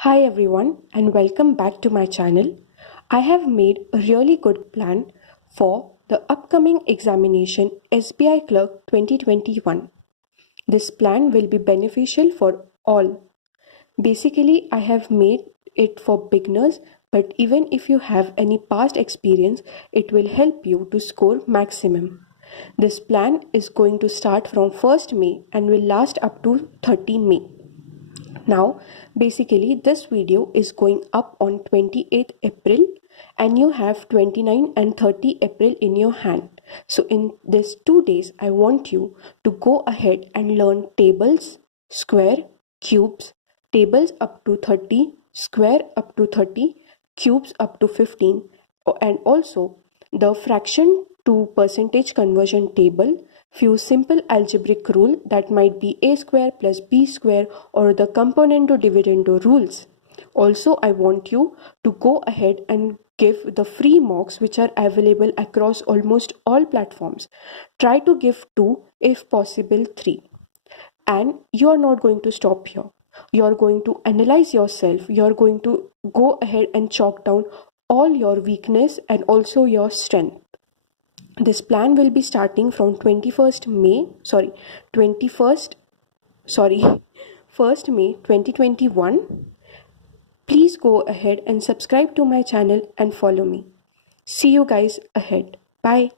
Hi everyone and welcome back to my channel. I have made a really good plan for the upcoming examination SBI CLERK 2021. This plan will be beneficial for all. Basically, I have made it for beginners, but even if you have any past experience, it will help you to score maximum. This plan is going to start from 1st May and will last up to 30 May. Now, basically, this video is going up on 28th April and you have 29 and 30 April in your hand. So, in these 2 days, I want you to go ahead and learn tables, square, cubes, tables up to 30, square up to 30, cubes up to 15, and also the fraction to percentage conversion table, few simple algebraic rule that might be a square plus b square or the component to dividendo rules. Also, I want you to go ahead and give the free mocks which are available across almost all platforms. Try to give 2, if possible 3. And you are not going to stop here. You are going to analyze yourself. You are going to go ahead and chalk down all your weakness and also your strength. This plan will be starting from 1st May 2021. Please go ahead and subscribe to my channel and follow me. See you guys ahead. Bye.